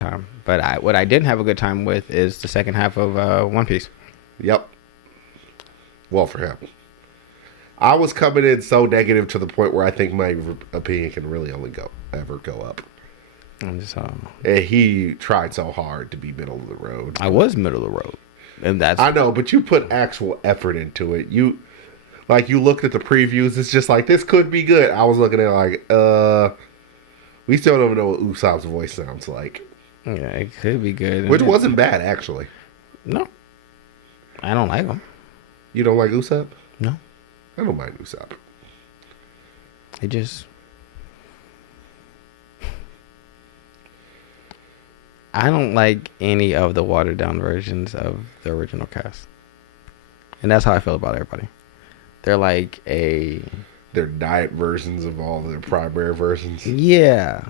time. But what I didn't have a good time with is the second half of One Piece. Yep. Well, for him. I was coming in so negative to the point where I think my opinion can really only ever go up. And so And he tried so hard to be middle of the road. I was middle of the road, and that's I know, but you put actual effort into it. You looked at the previews. It's just like, this could be good. I was looking at it like, we still don't know what Usopp's voice sounds like. yeah, it could be good. Which wasn't bad, actually. No, I don't like him. You don't like Usopp? No, I don't mind Usopp. it just. I don't like any of the watered down versions of the original cast. And that's how I feel about everybody. They're like They're diet versions of all their primary versions. Yeah.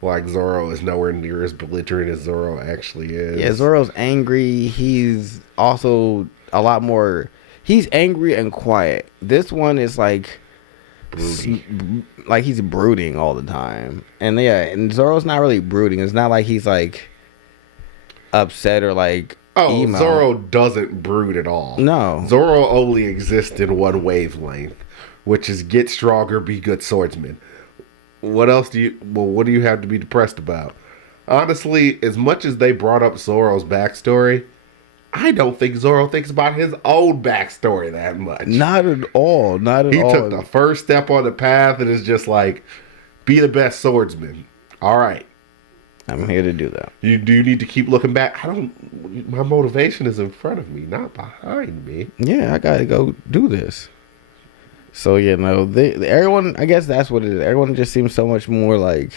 Like Zoro is nowhere near as belligerent as Zoro actually is. Yeah, Zoro's angry. He's also a lot more... He's angry and quiet. This one is like... Like he's brooding all the time. And yeah, and Zoro's not really brooding. It's not like he's like... upset or like emo. Zoro doesn't brood at all. No. Zoro only exists in one wavelength, which is get stronger, be good swordsman. What else what do you have to be depressed about? Honestly, as much as they brought up Zoro's backstory, I don't think Zoro thinks about his own backstory that much. Not at all. Not at all. He took the first step on the path and is just like, be the best swordsman. All right. I'm here to do that. Do you need to keep looking back? My motivation is in front of me, not behind me. Yeah, I gotta go do this. So yeah, no, everyone. I guess that's what it is. Everyone just seems so much more like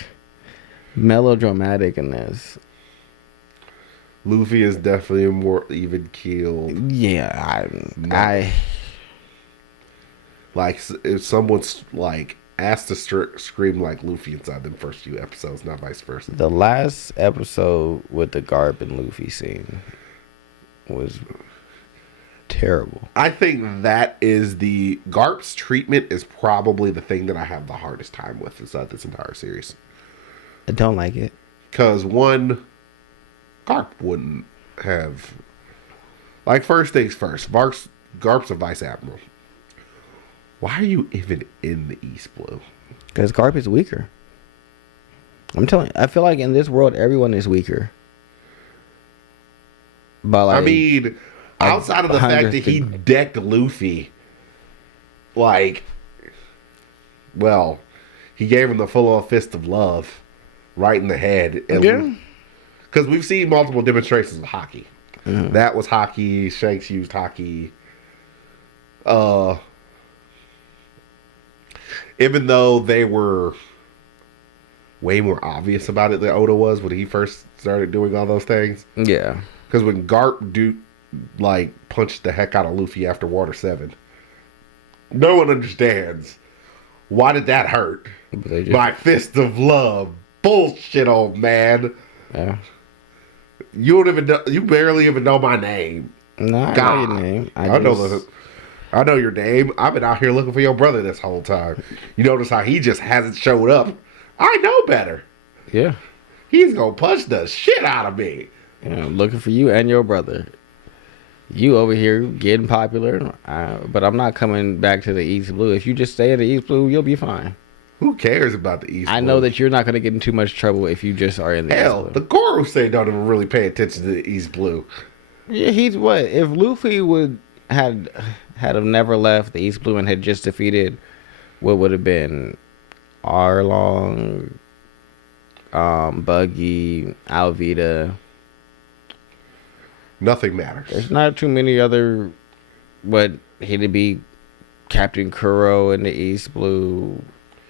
melodramatic in this. Luffy is definitely a more even keeled. Yeah, I like if someone's like asked to scream like Luffy inside them first few episodes, not vice versa. The last episode with the Garp and Luffy scene was terrible. I think that is the Garp's treatment is probably the thing that I have the hardest time with inside this entire series. I don't like it. Because one, Garp wouldn't have... Like, first things first, Garp's a vice admiral. Why are you even in the East Blue? Because Garp is weaker. I'm telling you, I feel like in this world, everyone is weaker. But like, I mean, outside of the fact that he decked Luffy, like, well, he gave him the full-on fist of love right in the head. Yeah. Because we've seen multiple demonstrations of hockey. Mm-hmm. That was hockey. Shanks used hockey. Even though they were way more obvious about it than Oda was when he first started doing all those things. Yeah. Because when Garp punched the heck out of Luffy after Water 7, no one understands. Why did that hurt? My fist of love. Bullshit, old man. Yeah. You don't even know, you barely even know my name. No, I know your name. I know your name. I've been out here looking for your brother this whole time. You notice how he just hasn't showed up. I know better. Yeah. He's gonna punch the shit out of me. Yeah, I'm looking for you and your brother. You over here getting popular, but I'm not coming back to the East Blue. If you just stay in the East Blue, you'll be fine. Who cares about the East Blue? I know that you're not going to get in too much trouble if you just are in the East Blue. The Gorosei don't even really pay attention to the East Blue. Yeah, he's what? If Luffy had never left the East Blue and had just defeated what would have been Arlong, Buggy, Alvida. Nothing matters. There's not too many other, he'd be Captain Kuro in the East Blue.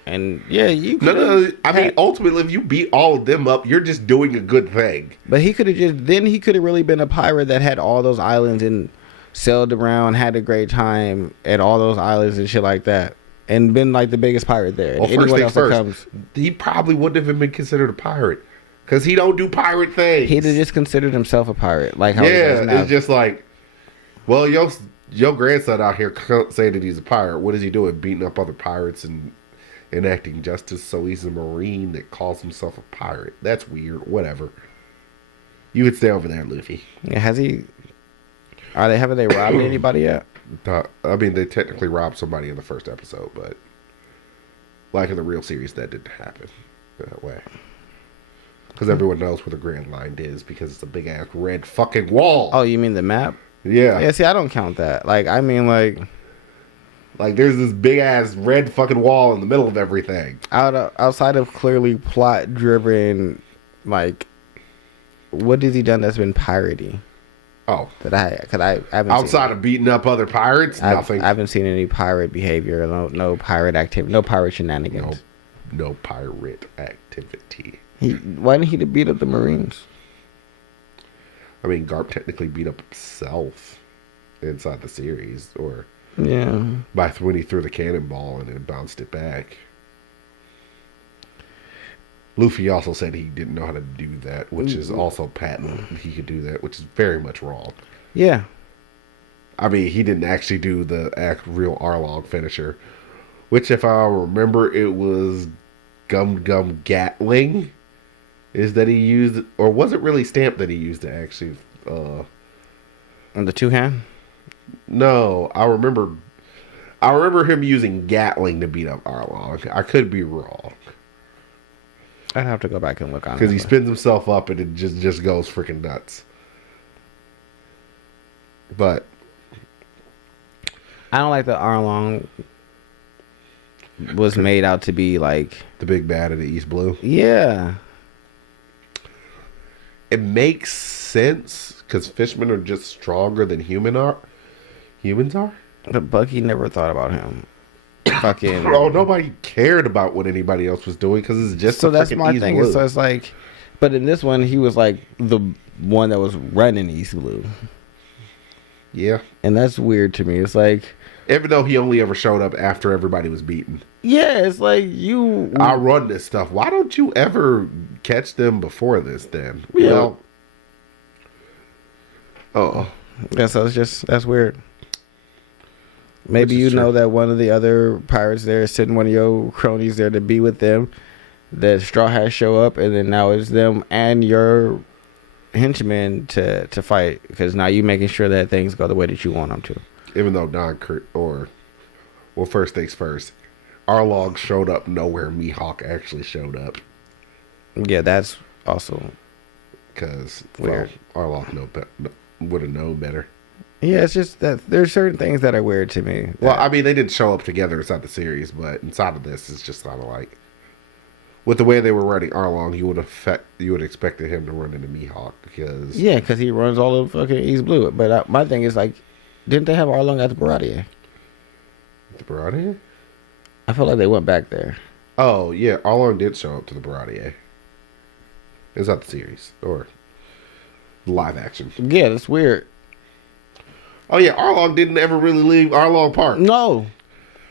And yeah, you could. No. I mean, ultimately, if you beat all of them up, you're just doing a good thing. But he could have really been a pirate that had all those islands and sailed around, had a great time at all those islands and shit like that, and been like the biggest pirate there. Well, first things first, he probably wouldn't have even been considered a pirate because he don't do pirate things. He'd have just considered himself a pirate, like how it's just like, well, your grandson out here saying that he's a pirate. What is he doing? Beating up other pirates and enacting justice, so he's a Marine that calls himself a pirate. That's weird. Whatever. You would stay over there, Luffy. Yeah, has he? Haven't they robbed anybody yet? I mean, they technically robbed somebody in the first episode, but like in the real series, that didn't happen that way. Because everyone knows where the Grand Line is because it's a big ass red fucking wall. Oh, you mean the map? Yeah. Yeah. See, I don't count that. Like, I mean, like there's this big ass red fucking wall in the middle of everything. Outside of clearly plot driven, like, what has he done that's been piratey? Oh, I haven't outside of beating up other pirates, nothing. I haven't seen any pirate behavior. No pirate activity. No pirate shenanigans. No pirate activity. Why didn't he beat up the Marines? I mean, Garp technically beat up himself inside the series, or when he threw the cannonball and it bounced it back. Luffy also said he didn't know how to do that, which is also patent. He could do that, which is very much wrong. Yeah. I mean, he didn't actually do the real Arlong finisher, which, if I remember, it was Gum Gum Gatling is that he used, or was it really Stamp that he used to actually... On the two-hand? No, I remember him using Gatling to beat up Arlong. I could be wrong. I'd have to go back and look on it. Because he spins himself up and it just goes freaking nuts. But I don't like that Arlong was made out to be like the big bad of the East Blue. Yeah. It makes sense because fishmen are just stronger than humans are. But Bucky never thought about him. Fucking. Oh, nobody cared about what anybody else was doing because it's just so. That's my East thing. Blue. So it's like, but in this one, he was like the one that was running East Blue. Yeah, and that's weird to me. It's like, even though he only ever showed up after everybody was beaten. Yeah, it's like I run this stuff. Why don't you ever catch them before this? Then well, yeah. So that's weird. Maybe you know that one of the other pirates there is sitting one of your cronies there to be with them. That Straw Hats show up, and then now it's them and your henchmen to fight, because now you making sure that things go the way that you want them to. Even though first things first, Arlong showed up nowhere Mihawk actually showed up. Yeah, that's also because Arlong would have known better. Yeah, it's just that there's certain things that are weird to me. Well, I mean, they didn't show up together inside the series, but inside of this, it's just kind of like, with the way they were running Arlong, you would expected him to run into Mihawk because he runs all of fucking East Blue. But my thing is like, didn't they have Arlong at the Baratier? The Baratier? I feel like they went back there. Oh yeah, Arlong did show up to the Baratier. It's not the series or live action. Yeah, that's weird. Oh yeah, Arlong didn't ever really leave Arlong Park. No.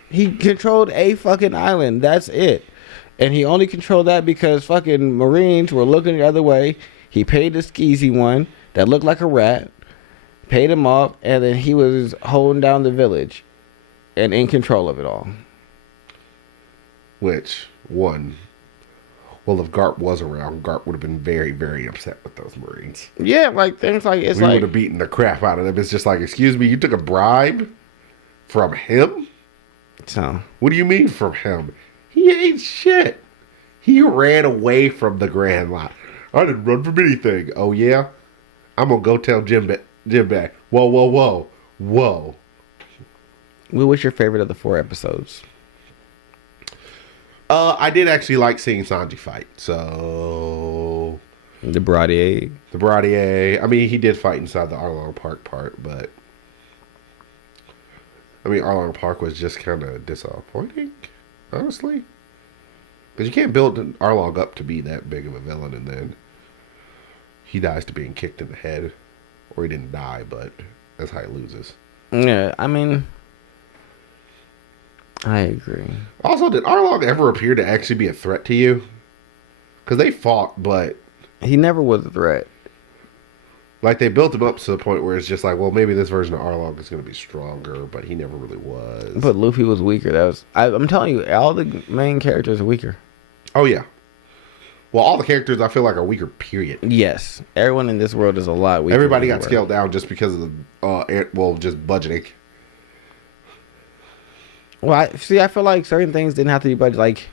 He controlled a fucking island. That's it. And he only controlled that because fucking Marines were looking the other way. He paid the skeezy one that looked like a rat, paid him off, and then he was holding down the village and in control of it all. Which, well, if Garp was around, Garp would have been very, very upset with those Marines. Yeah, like things like we would have beaten the crap out of them. It's just like, excuse me, you took a bribe from him? So what do you mean from him? He ain't shit. He ran away from the Grand Line. I didn't run from anything. Oh yeah, I'm gonna go tell Jim back. Whoa. What was your favorite of the 4 episodes? I did actually like seeing Sanji fight. So the Baratier. I mean, he did fight inside the Arlong Park part, but I mean, Arlong Park was just kind of disappointing, honestly, because you can't build Arlong up to be that big of a villain, and then he dies to being kicked in the head, or he didn't die, but that's how he loses. Yeah, I mean, I agree. Also, did Arlong ever appear to actually be a threat to you? Because they fought, but he never was a threat. Like, they built him up to the point where it's just like, well, maybe this version of Arlong is going to be stronger, but he never really was. But Luffy was weaker. I'm telling you, all the main characters are weaker. Oh, yeah. Well, all the characters I feel like are weaker. Period. Yes, everyone in this world is a lot weaker. Everybody got scaled down just because of the just budgeting. Well, I feel like certain things didn't have to be budget. Like,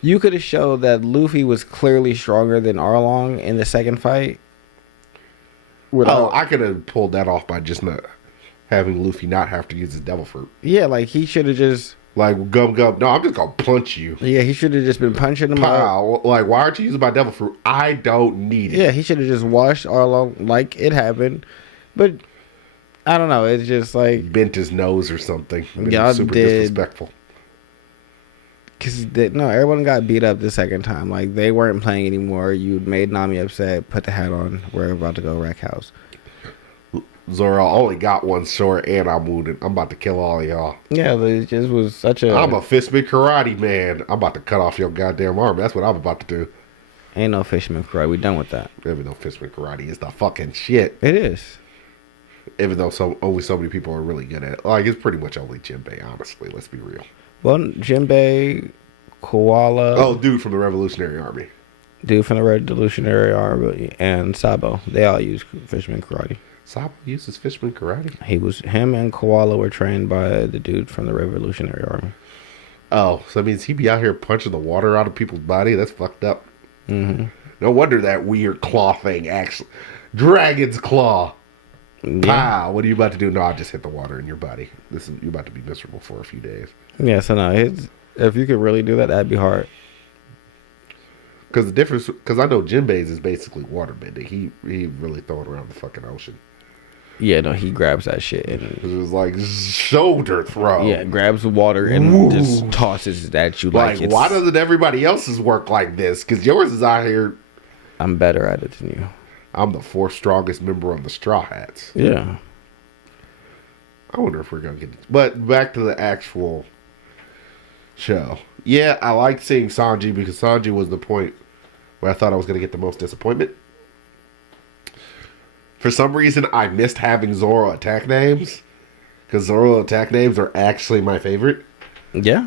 you could have showed that Luffy was clearly stronger than Arlong in the second fight. I could have pulled that off by just not having Luffy not have to use his devil fruit. Yeah, like he should have just gum. No, I'm just gonna punch you. Yeah, he should have just been punching him out. Like, why aren't you using my devil fruit? I don't need it. Yeah, he should have just washed Arlong like it happened. But I don't know. It's just like bent his nose or something. Y'all super did. Disrespectful. Because everyone got beat up the second time. Like, they weren't playing anymore. You made Nami upset. Put the hat on. We're about to go wreck house. Zoro only got one sword and I'm wounded. I'm about to kill all of y'all. Yeah, it just was such a... I'm a fistman karate man. I'm about to cut off your goddamn arm. That's what I'm about to do. Ain't no fisherman karate. We done with that. Even though fistman karate is the fucking shit. It is. Even though only so many people are really good at it. Like, it's pretty much only Jinbei, honestly. Let's be real. Well, Jinbei, Koala... Oh, dude from the Revolutionary Army. Dude from the Revolutionary Army and Sabo. They all use fisherman karate. Sabo uses fisherman karate? Him and Koala were trained by the dude from the Revolutionary Army. Oh, so that means he be out here punching the water out of people's body? That's fucked up. Mm-hmm. No wonder that weird claw thing actually... Dragon's claw. Yeah. Pow, what are you about to do? No, I just hit the water in your body. You're about to be miserable for a few days. Yeah, so no, if you could really do that, that'd be hard. Because I know Jinbei's is basically waterbending. He really throwing around the fucking ocean. Yeah, no, he grabs that shit and it was like shoulder throw. Yeah, grabs the water and just tosses it at you like why doesn't everybody else's work like this? Because yours is out here. I'm better at it than you. I'm the fourth strongest member of the Straw Hats. Yeah. I wonder if we're gonna get. But back to the actual show. Yeah, I liked seeing Sanji because Sanji was the point where I thought I was gonna get the most disappointment. For some reason, I missed having Zoro attack names. Because Zoro attack names are actually my favorite. Yeah.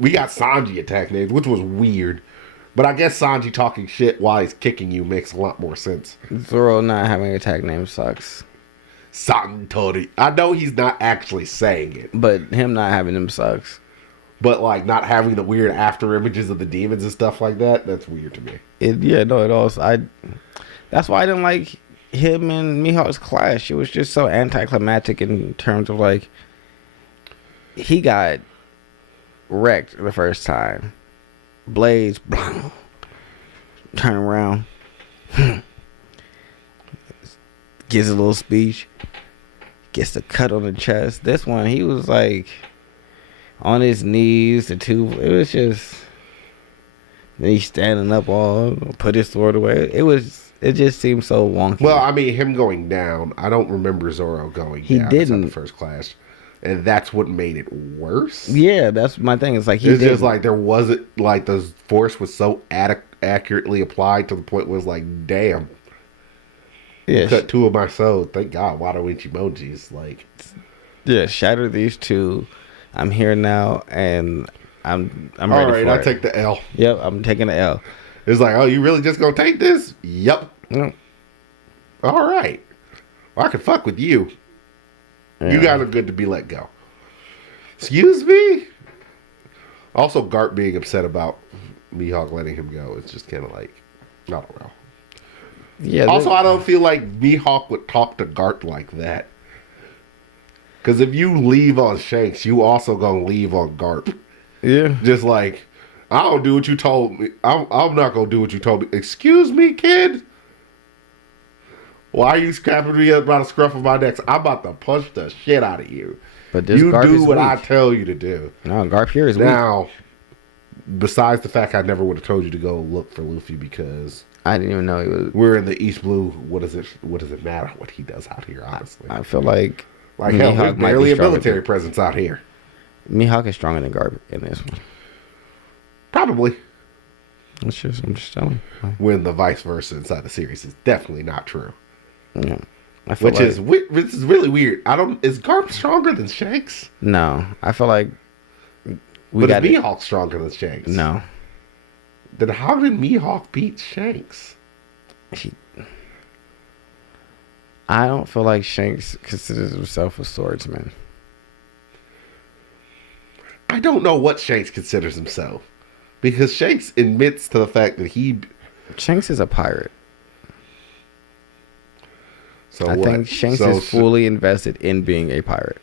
We got Sanji attack names, which was weird. But I guess Sanji talking shit while he's kicking you makes a lot more sense. Zoro not having attack names sucks. Santori. I know he's not actually saying it. But him not having them sucks. But like not having the weird after images of the demons and stuff like that, that's weird to me. It also... That's why I didn't like... him and Mihawk's clash. It was just so anticlimactic in terms of like he got wrecked the first time. Blades turn around, gives a little speech, gets the cut on the chest. This one he was like on his knees. It was just then he's standing up all put his sword away. It just seems so wonky. Well, I mean, him going down. I don't remember Zoro going down. He didn't. The first clash. And that's what made it worse. Yeah, that's my thing. It's like it's just like there wasn't, like the force was so accurately applied to the point where it was like, damn. Yeah. Cut two of my souls. Thank God. Why don't we emojis? Like. Yeah, shatter these two. I'm here now and I'm ready for it. All right, I take the L. Yep, I'm taking the L. It's like, oh, you really just gonna take this? Yep. All right. Well, I can fuck with you. Yeah. You guys are good to be let go. Excuse me? Also, Garp being upset about Mihawk letting him go. It's just kind of like, I don't know. Yeah. Also, I don't feel like Mihawk would talk to Garp like that. Because if you leave on Shanks, you also gonna leave on Garp. Yeah. Just like, I don't do what you told me. I'm not gonna do what you told me. Excuse me, kid? Why are you scrapping me up by the scruff of my neck? I'm about to punch the shit out of you. But this you Garp do is what weak. I tell you to do. No, Garp here is now, weak. Besides the fact I never would have told you to go look for Luffy because I didn't even know he was. We're in the East Blue. What does it matter what he does out here? Honestly, I feel like hell, there's barely a military presence out here. Mihawk is stronger than Garp in this one. Probably. I'm just telling you. When the vice versa inside the series is definitely not true. Yeah. Which is really weird. Is Garp stronger than Shanks? No. I feel like But is Mihawk stronger than Shanks? No. then how did Mihawk beat Shanks? I don't feel like Shanks considers himself a swordsman. I don't know what Shanks considers himself. Because Shanks admits to the fact that Shanks is a pirate. So I think Shanks is fully invested in being a pirate.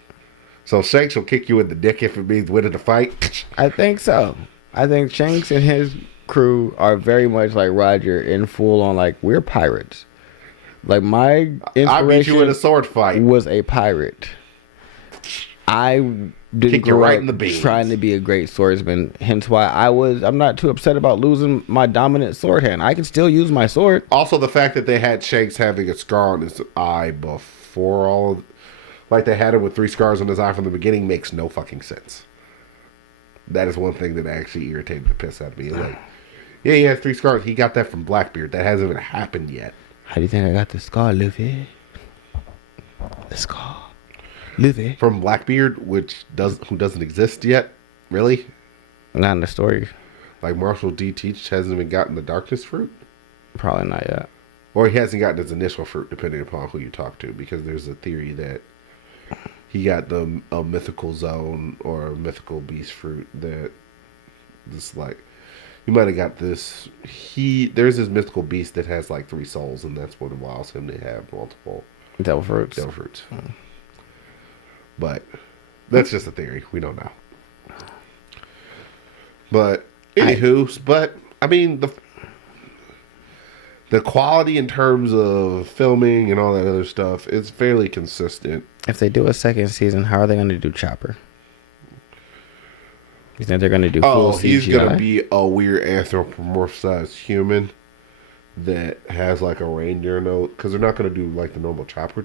So Shanks will kick you in the dick if it means winning the fight? I think so. I think Shanks and his crew are very much like Roger in full on like, we're pirates. Like my inspiration I beat you in a sword fight. Was a pirate. I didn't Kick you grow right up in the beans. trying to be a great swordsman. Hence why I'm not too upset about losing my dominant sword hand. I can still use my sword. Also, the fact that they had Shanks having a scar on his eye before all of... Like they had him with 3 scars on his eye from the beginning makes no fucking sense. That is one thing that actually irritated the piss out of me. Like, yeah, he has 3 scars. He got that from Blackbeard. That hasn't even happened yet. How do you think I got the scar, Luffy? The scar. Luffy. From Blackbeard, who doesn't exist yet? Really? Not in the story. Like Marshall D. Teach hasn't even gotten the Darkness Fruit? Probably not yet. Or he hasn't gotten his initial fruit, depending upon who you talk to. Because there's a theory that he got a mythical zone or a mythical beast fruit that this like... You might have got this. There's this mythical beast that has like 3 souls, and that's what allows him to have multiple Devil fruits. But that's just a theory. We don't know. But anywho, I mean the quality in terms of filming and all that other stuff is fairly consistent. If they do a second season, how are they going to do Chopper? You think they're going to do full CGI? He's going to be a weird anthropomorphized human that has like a reindeer nose. Because they're not going to do like the normal Chopper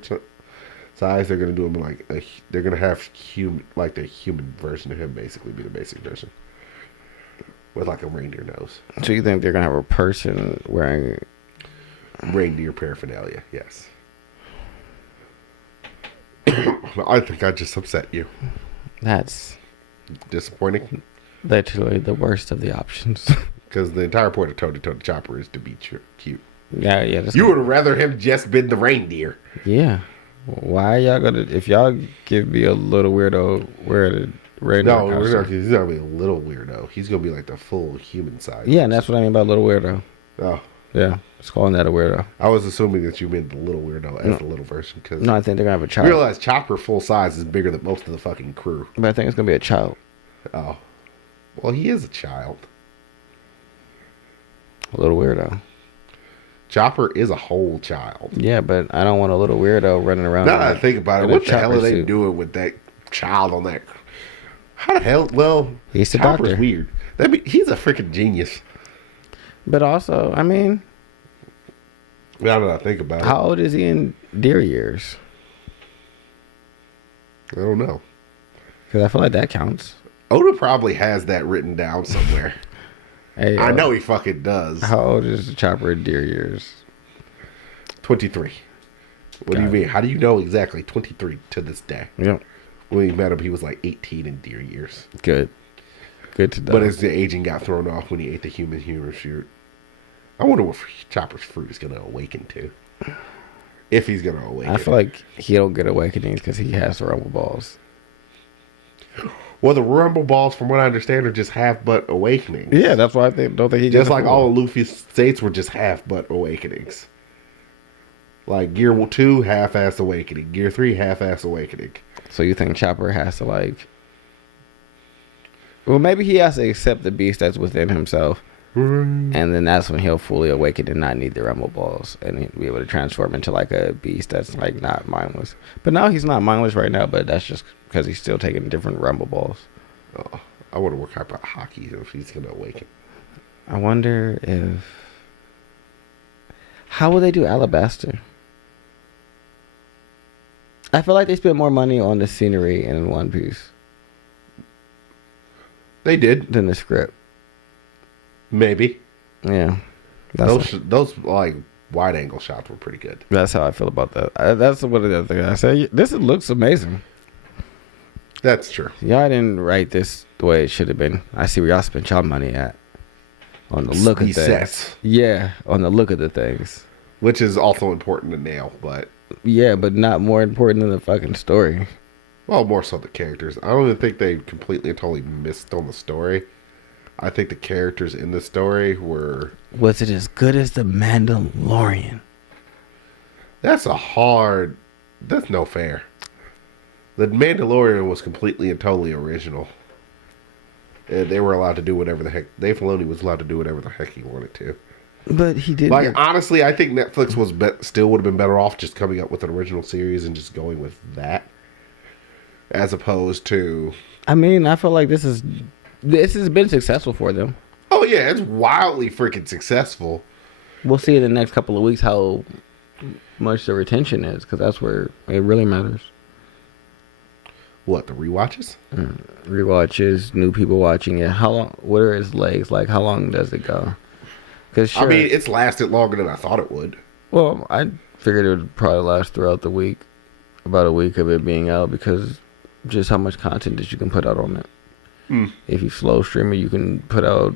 size. They're going to do him like they're going to have the human version of him basically be the basic version with like a reindeer nose. So you think they're going to have a person wearing reindeer paraphernalia? Yes. I think I just upset you. That's disappointing. Literally the worst of the options. Because the entire point of Tony Chopper is to be cute. Yeah. You would rather him just been the reindeer. Yeah. Why y'all gonna? If y'all give me a little weirdo, wear the reindeer costume. He's not gonna be a little weirdo. He's gonna be like the full human size. Yeah, and that's what I mean by little weirdo. Oh. Yeah, just calling that a weirdo. I was assuming that you meant the little weirdo as the little version. Cause no, I think they're gonna have a child. You realize Chopper full size is bigger than most of the fucking crew. But I think it's gonna be a child. Oh. Well, he is a child. A little weirdo. Chopper is a whole child. Yeah, but I don't want a little weirdo running around. Now that I think about it, what the hell are they doing with that child on that? How the hell? Well, he's a Chopper's doctor. Weird. He's a freaking genius. But also, I mean, now that I think about it, how old is he in deer years? I don't know. Because I feel like that counts. Oda probably has that written down somewhere. Hey, I know he fucking does. How old is the Chopper in deer years? 23. What do you mean? How do you know exactly 23 to this day? Yep. When he met him, he was like 18 in deer years. Good to know. But as the aging got thrown off when he ate the human fruit, I wonder what Chopper's fruit is going to awaken to. If he's going to awaken. I feel like he don't get awakenings because he has the rumble balls. Well, the rumble balls, from what I understand, are just half-butt awakenings. Yeah, that's why I don't think he just like all of Luffy's states were just half-butt awakenings. Like Gear 2, half-ass awakening. Gear 3, half-ass awakening. So you think Chopper has to like... Well, maybe he has to accept the beast that's within himself. And then that's when he'll fully awaken and not need the rumble balls. And he'll be able to transform into like a beast that's like not mindless. But now he's not mindless right now, but that's just because he's still taking different rumble balls. Oh, I wonder what type of hockey if he's going to awaken. I wonder if... How will they do Alabaster? I feel like they spent more money on the scenery in One Piece. They did. Than the script. Maybe. Yeah. Those like wide angle shots were pretty good. That's how I feel about that. That's one of the other things I say. This looks amazing. That's true. Y'all didn't write this the way it should have been. I see where y'all spent y'all money at. on the look of these things. sets. Yeah, on the look of the things. Which is also important to nail, but... Yeah, but not more important than the fucking story. Well, more so the characters. I don't even think they completely and totally missed on the story. I think the characters in the story were... Was it as good as The Mandalorian? That's no fair. The Mandalorian was completely and totally original. And they were allowed to do whatever the heck... Dave Filoni was allowed to do whatever the heck he wanted to. But he didn't. Like, honestly, I think Netflix still would have been better off just coming up with an original series and just going with that. As opposed to... I mean, I feel like this has been successful for them. Oh, yeah, it's wildly freaking successful. We'll see in the next couple of weeks how much the retention is, because that's where it really matters. What, the rewatches? Rewatches, new people watching it. How long? What are its legs? Like, how long does it go? Cause sure, I mean, it's lasted longer than I thought it would. Well, I figured it would probably last throughout the week. About a week of it being out, because just how much content that you can put out on it. If you slow stream it, you can put out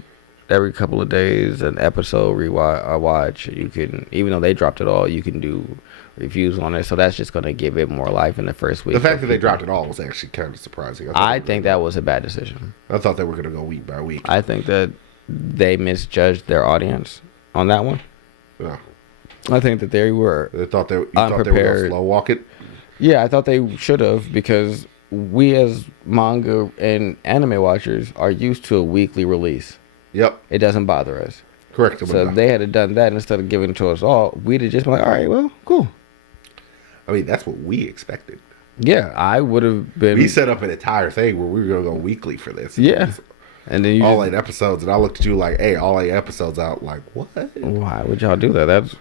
every couple of days an episode watch. You can, even though they dropped it all, you can do reviews on it. So that's just going to give it more life in the first week. The fact that they dropped it all was actually kind of surprising. I think that was a bad decision. I thought they were going to go week by week. I think that they misjudged their audience on that one. Yeah. I think that they were thought they were unprepared. going to slow walk it. Yeah, I thought they should have, because we as manga and anime watchers are used to a weekly release. Yep. It doesn't bother us. Correct. So if they had done that instead of giving it to us all, we'd have just been like, all right, well, cool. I mean, that's what we expected. Yeah, I would have been... We set up an entire thing where we were going to go weekly for this. Yeah. And then all 8 episodes, and I looked at you like, hey, all 8 episodes out, like, what? Why would y'all do that? That's...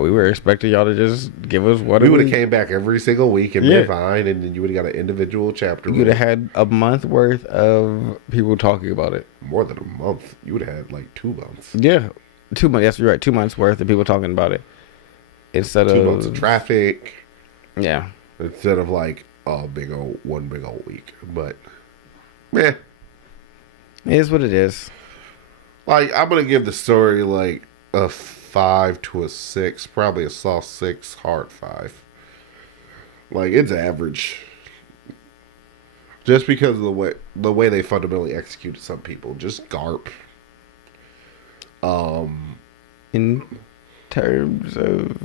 we were expecting y'all to just give us what we would have came back every single week and been fine, and then you would have got an individual chapter. You would have had a month worth of people talking about it. More than a month. You would have had like 2 months. Yeah, 2 months. Yes, you're right. 2 months worth of people talking about it instead of 2 months of traffic. Yeah, instead of like one big old week. But meh, it is what it is. Like, I'm gonna give the story like a 5 to a 6, probably a soft 6, hard 5. Like, it's average, just because of the way they fundamentally executed some people. Just Garp. In terms of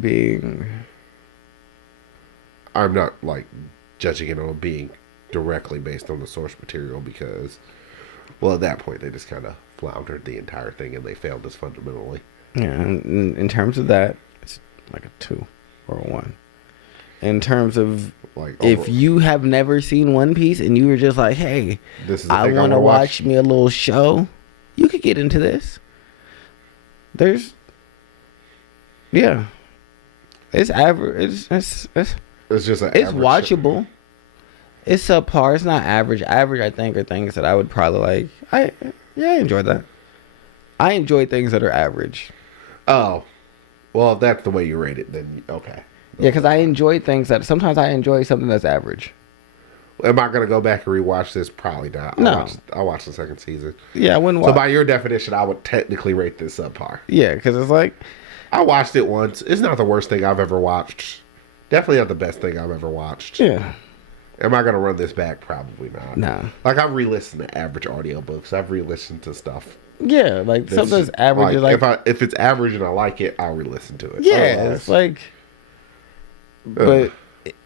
being, I'm not like judging it on being directly based on the source material, because, well, at that point they just kind of floundered the entire thing and they failed us fundamentally. Yeah, in terms of that, it's like a 2 or a 1. In terms of, like, if you have never seen One Piece and you were just like, hey, I want to watch me a little show, you could get into this. It's average. It's just an it's watchable. It's subpar. It's not average. Average, I think, are things that I would probably like. I enjoyed that. I enjoy things that are average. Oh, well, if that's the way you rate it, then okay. Yeah, because I enjoy things that sometimes I enjoy something that's average. Am I gonna go back and rewatch this? Probably not. I'll watch the second season. Yeah, I wouldn't watch. So by your definition, I would technically rate this subpar. Yeah, because it's like, I watched it once. It's not the worst thing I've ever watched. Definitely not the best thing I've ever watched. Yeah. Am I gonna run this back? Probably not. No. Like, I've re-listened to average audiobooks. I've re-listened to stuff. Yeah, like sometimes average is like, if it's average and I like it, I'll re-listen to it. Yeah, it's like, but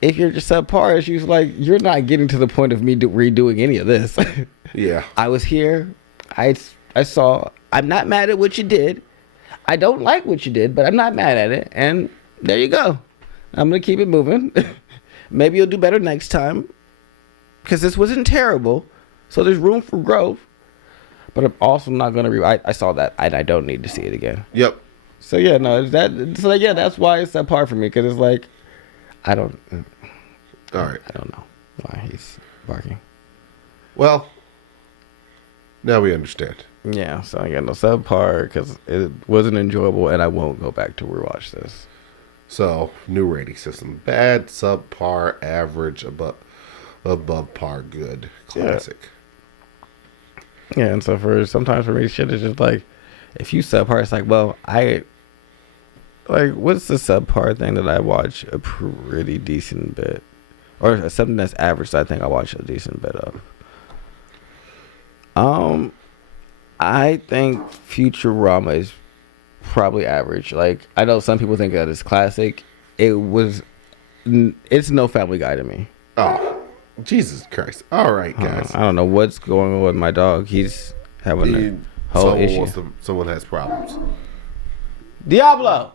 if you're just subpar, it's usually like you're not getting to the point of me redoing any of this. Yeah, I was here. I saw. I'm not mad at what you did. I don't like what you did, but I'm not mad at it. And there you go. I'm gonna keep it moving. Maybe you'll do better next time, because this wasn't terrible. So there's room for growth. But I'm also not gonna I saw that, and I don't need to see it again. Yep. So yeah, no, that's why it's that part for me, because it's like, I don't. All right. I don't know why he's barking. Well, now we understand. Yeah, so I got no subpar because it wasn't enjoyable, and I won't go back to rewatch this. So, new rating system: bad, subpar, average, above par, good, classic. Yeah, and so sometimes for me, shit is just like, if you subpar, it's like, well, what's the subpar thing that I watch a pretty decent bit, or something that's average that I think I watch a decent bit of. I think Futurama is probably average. Like, I know some people think that it's classic. It's no Family Guy to me. Oh, Jesus Christ! All right, guys. I don't know what's going on with my dog. He's having a whole issue. Someone has problems. Diablo.